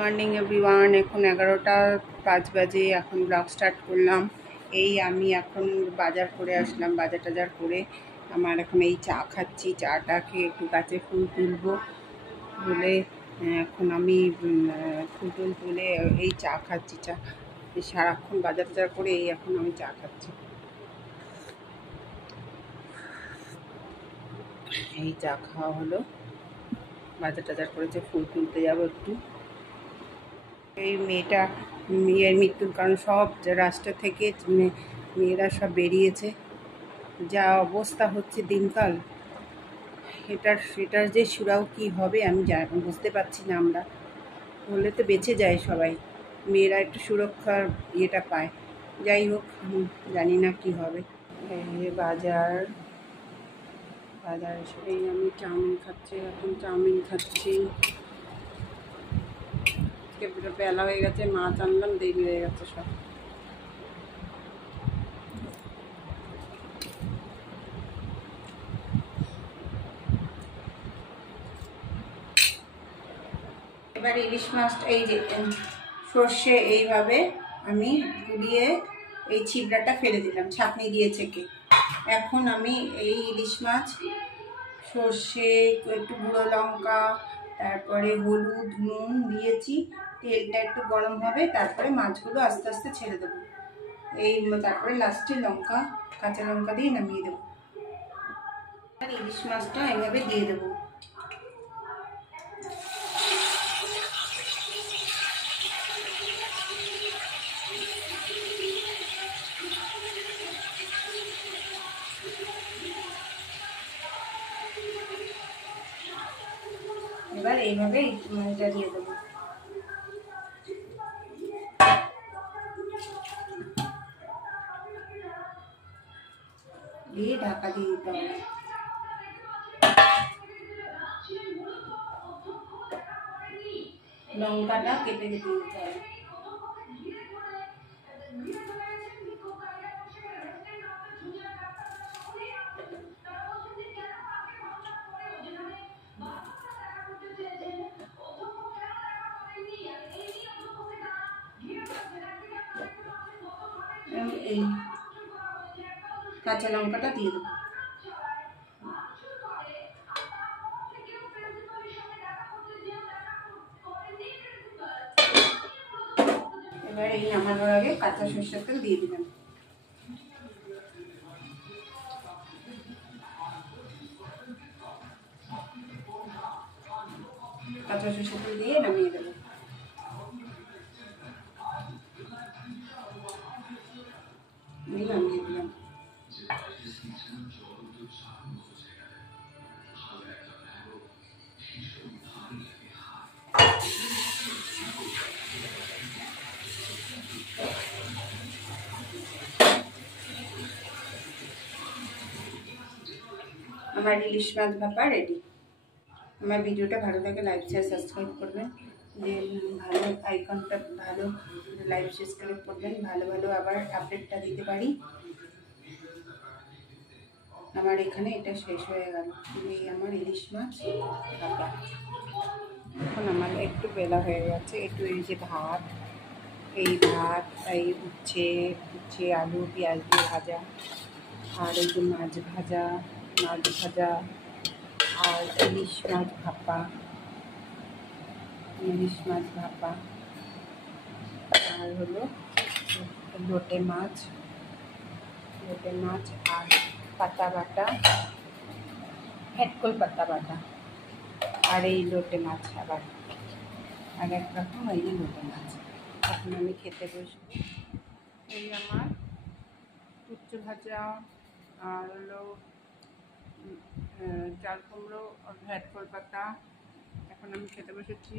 Morning everyone. এখন 11টা 5 বাজে। এখন ব্লগ স্টার্ট করলাম। এই আমি এখন বাজার করে আসলাম, বাজার টাজার করে আমার এখন এই চা খাচ্ছি। চাটা খেয়ে একটু গাছে ফুল তুলবো বলে এখন আমি ফুল টুল তুলে এই চা খাচ্ছি। চা সারাক্ষণ বাজার টাজার করে এই এখন আমি চা খাচ্ছি। এই চা খাওয়া হলো, বাজার টাজার করেছে, ফুল তুলতে যাবো একটু। এই মেয়েটা মেয়ের মৃত্যুর কারণ সব রাস্তা থেকে মেয়েরা সব বেরিয়েছে। যা অবস্থা হচ্ছে দিনকাল, সেটার যে সুরাও কি হবে আমি বুঝতে পারছি না। আমরা হলে তো বেঁচে যায় সবাই, মেয়েরা একটু সুরক্ষার ইয়েটা পায়। যাই হোক, জানি না কি হবে। বাজার এসে আমি চাউমিন খাচ্ছি, এখন চাউমিন খাচ্ছি। বেলা হয়ে গেছে, মাছ আনলাম, দেরি হয়ে গেছে সব। এবার ইলিশ মাছটা এই যে সর্ষে এইভাবে আমি গুলিয়ে এই ছিবড়াটা ফেলে দিলাম, ছাঁকনি দিয়েছে কে। এখন আমি এই ইলিশ মাছ সর্ষে, একটু গুঁড়ো লঙ্কা, তারপরে হলুদ, নুন দিয়েছি। তেলটা একটু গরম হবে, তারপরে মাছগুলো আস্তে আস্তে ছেড়ে দেবো। তারপরে লাস্টে কাঁচা লঙ্কা দিয়ে নামিয়ে দেবো। আর ইলিশ মাছটা এইভাবে দিয়ে দেবো। এবার এইভাবে এটা দিয়ে দেবো। দিয়ে ঢাকা দিয়ে দিতে হবে। লঙ্কাটা কেটে কেটে দিতে হবে। এই কাঁচা লঙ্কাটা দিয়ে দেবো। এবার এই নামানোর আগে কাঁচা সরষের তেল দিয়ে দিলাম। কাঁচা সরষের তেল দিয়ে নামিয়ে দেবো। নামিয়ে দিলাম। আমার ইলিশ মাছ ভাপা রেডি। আমার ভিডিওটা ভালো লাগে, লাইক শেয়ার সাবস্ক্রাইব করবেন। যে ভালো আইকনটা ভালো লাইক সাবস্ক্রাইব করবেন, ভালো ভালো আবার আপডেটটা দিতে পারি। আমার এখানে এটা শেষ হয়ে গেল, এই আমার ইলিশ মাছ ভাপা। এখন আমার একটু বেলা হয়ে গেছে, একটু এই যে ভাত, এই উচ্ছে আলু পেঁয়াজ দিয়ে ভাজা, আর এই যে মাছ ভাজা আর ইলিশ মাছ ভাপা আর হলো লোটে মাছ আর পাতা বাটা, হেডকোল পাতা বাটা, আর এই লোটে মাছ আবার আর এক রকম এই যে লোটে মাছ। এখন আমি খেতে বসবো। এই আমার উচ্ছে ভাজা আর হলো চাল কুমড়ো, হেডকোল পাতা। এখন আমি খেতে বসেছি।